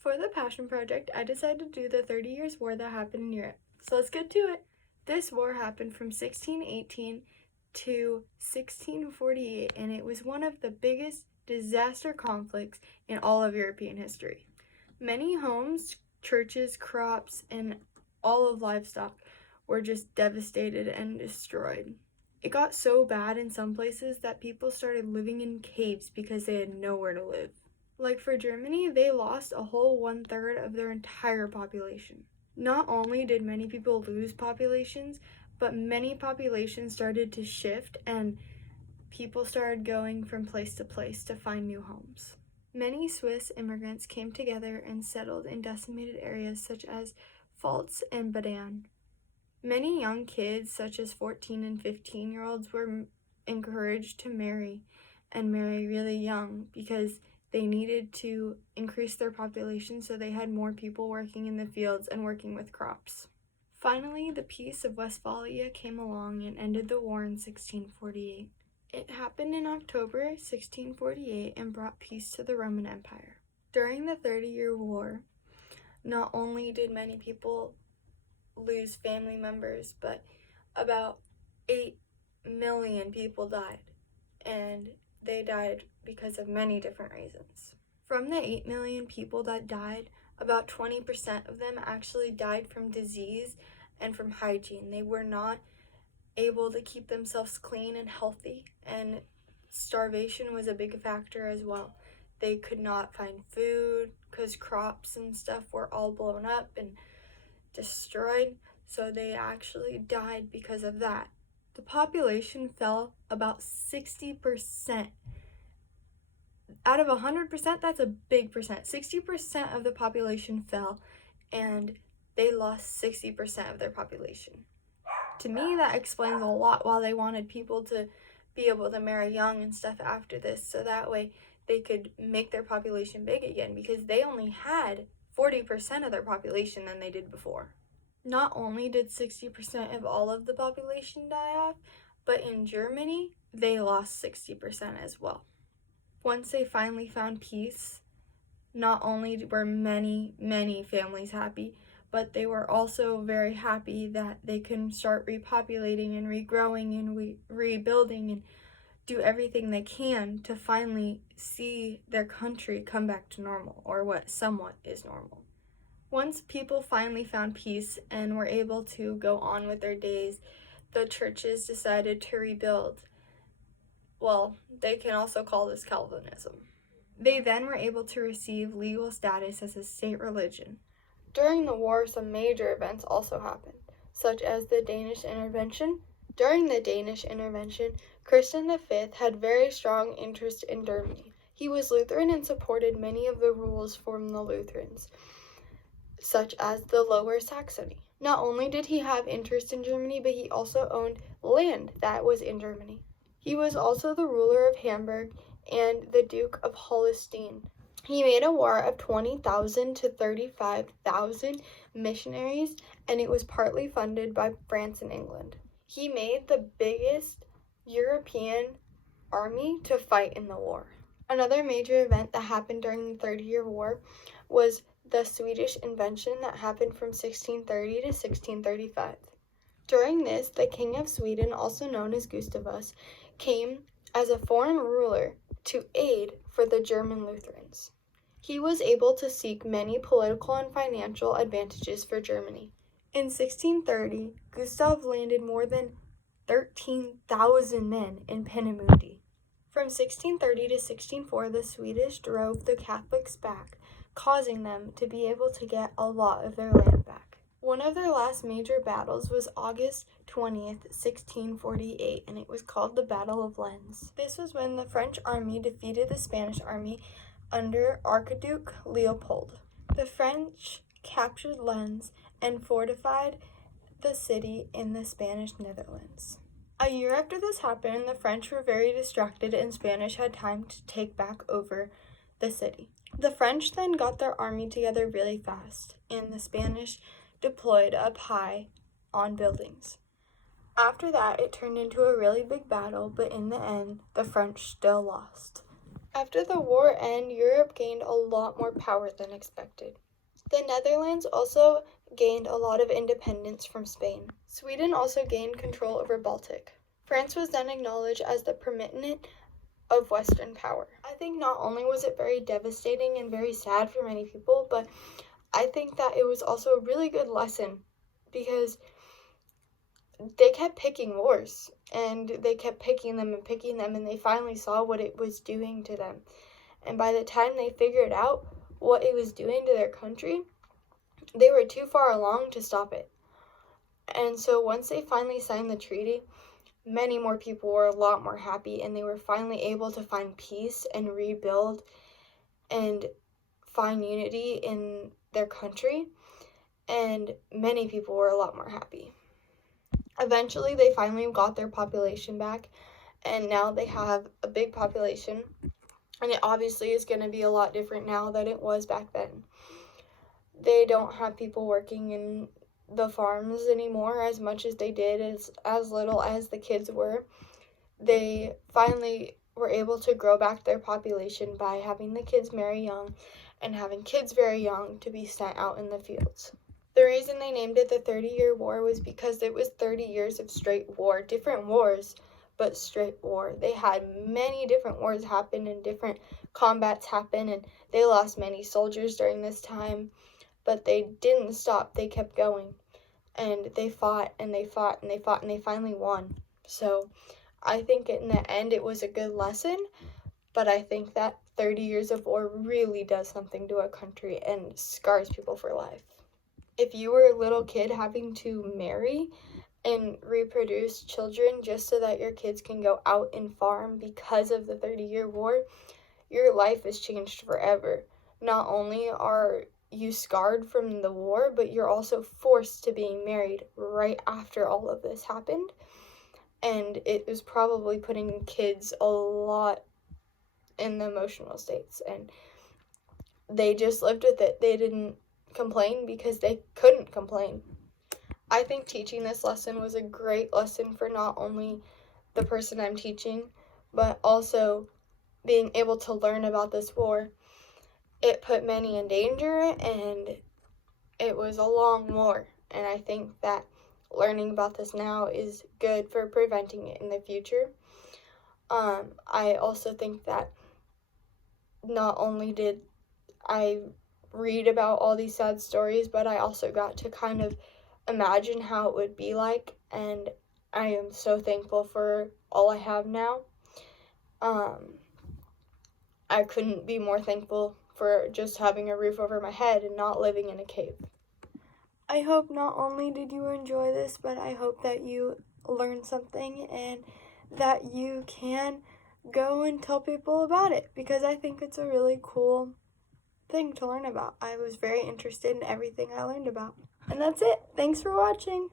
For the Passion Project, I decided to do the 30 Years' War that happened in Europe. So let's get to it. This war happened from 1618 to 1648, and it was one of the biggest disaster conflicts in all of European history. Many homes, churches, crops, and all of livestock were just devastated and destroyed. It got so bad in some places that people started living in caves because they had nowhere to live. Like for Germany, they lost a whole 1/3 of their entire population. Not only did many people lose populations, but many populations started to shift and people started going from place to place to find new homes. Many Swiss immigrants came together and settled in decimated areas such as Pfalz and Baden. Many young kids, such as 14 and 15-year-olds, were encouraged to marry and marry really young because they needed to increase their population so they had more people working in the fields and working with crops. Finally, the Peace of Westphalia came along and ended the war in 1648. It happened in October 1648 and brought peace to the Roman Empire. During the 30-Year War, not only did many people lose family members, but about 8 million people died, and they died because of many different reasons. From the 8 million people that died, about 20% of them actually died from disease and from hygiene. They were not able to keep themselves clean and healthy, and starvation was a big factor as well. They could not find food because crops and stuff were all blown up and destroyed, so they actually died because of that. The population fell about 60%. Out of 100%, that's a big percent. 60% of the population fell, and they lost 60% of their population. To me, that explains a lot why they wanted people to be able to marry young and stuff after this, so that way they could make their population big again, because they only had 40% of their population than they did before. Not only did 60% of all of the population die off, but in Germany, they lost 60% as well. Once they finally found peace, not only were many, many families happy, but they were also very happy that they can start repopulating and regrowing and rebuilding and do everything they can to finally see their country come back to normal, or what somewhat is normal. Once people finally found peace and were able to go on with their days, the churches decided to rebuild. Well, they can also call this Calvinism. They then were able to receive legal status as a state religion. During the war, some major events also happened, such as the Danish intervention. During the Danish intervention, Christian V had very strong interest in Germany. He was Lutheran and supported many of the rules from the Lutherans, such as the Lower Saxony. Not only did he have interest in Germany, but he also owned land that was in Germany. He was also the ruler of Hamburg and the Duke of Holstein. He made a war of 20,000 to 35,000 missionaries, and it was partly funded by France and England. He made the biggest European army to fight in the war. Another major event that happened during the 30-Year War was the Swedish invasion that happened from 1630 to 1635. During this, the King of Sweden, also known as Gustavus, came as a foreign ruler to aid for the German Lutherans. He was able to seek many political and financial advantages for Germany. In 1630, Gustav landed more than 13,000 men in Peenemünde. From 1630 to 1604, the Swedish drove the Catholics back, causing them to be able to get a lot of their land back. One of their last major battles was August 20th, 1648, and it was called the Battle of Lens. This was when the French army defeated the Spanish army under Archduke Leopold. The French captured Lens and fortified the city in the Spanish Netherlands. A year after this happened, the French were very distracted and Spanish had time to take back over the city. The French then got their army together really fast, and the Spanish deployed up high on buildings. After that, it turned into a really big battle, but in the end, the French still lost. After the war ended, Europe gained a lot more power than expected. The Netherlands also gained a lot of independence from Spain. Sweden also gained control over Baltic. France was then acknowledged as the preeminent of Western power. I think not only was it very devastating and very sad for many people, but I think that it was also a really good lesson because they kept picking wars and they kept picking them and they finally saw what it was doing to them. And by the time they figured out what it was doing to their country, they were too far along to stop it. And so once they finally signed the treaty, many more people were a lot more happy and they were finally able to find peace and rebuild and find unity in their country. And many people were a lot more happy. Eventually, they finally got their population back, and now they have a big population, and it obviously is going to be a lot different now than it was back then. They don't have people working in the farms anymore as much as they did, as little as the kids were. They finally were able to grow back their population by having the kids marry young and having kids very young to be sent out in the fields. The reason they named it the 30-Year War was because it was 30 years of straight war. Different wars, but straight war. They had many different wars happen and different combats happen, and they lost many soldiers during this time, but they didn't stop. They kept going, and they fought, and they fought, and they fought, and they finally won. So I think in the end it was a good lesson, but I think that 30 years of war really does something to a country and scars people for life. If you were a little kid having to marry and reproduce children just so that your kids can go out and farm because of the 30-Year War, your life is changed forever. Not only are you scarred from the war, but you're also forced to being married right after all of this happened. And it was probably putting kids a lot in the emotional states, and they just lived with it. They didn't complain because they couldn't complain. I think teaching this lesson was a great lesson for not only the person I'm teaching, but also being able to learn about this war. It put many in danger, and it was a long war, and I think that learning about this now is good for preventing it in the future. I also think that not only did I read about all these sad stories, but I also got to kind of imagine how it would be like, and I am so thankful for all I have now. I couldn't be more thankful for just having a roof over my head and not living in a cave. I hope not only did you enjoy this, but I hope that you learned something and that you can go and tell people about it, because I think it's a really cool thing to learn about. I was very interested in everything I learned about. And that's it. Thanks for watching.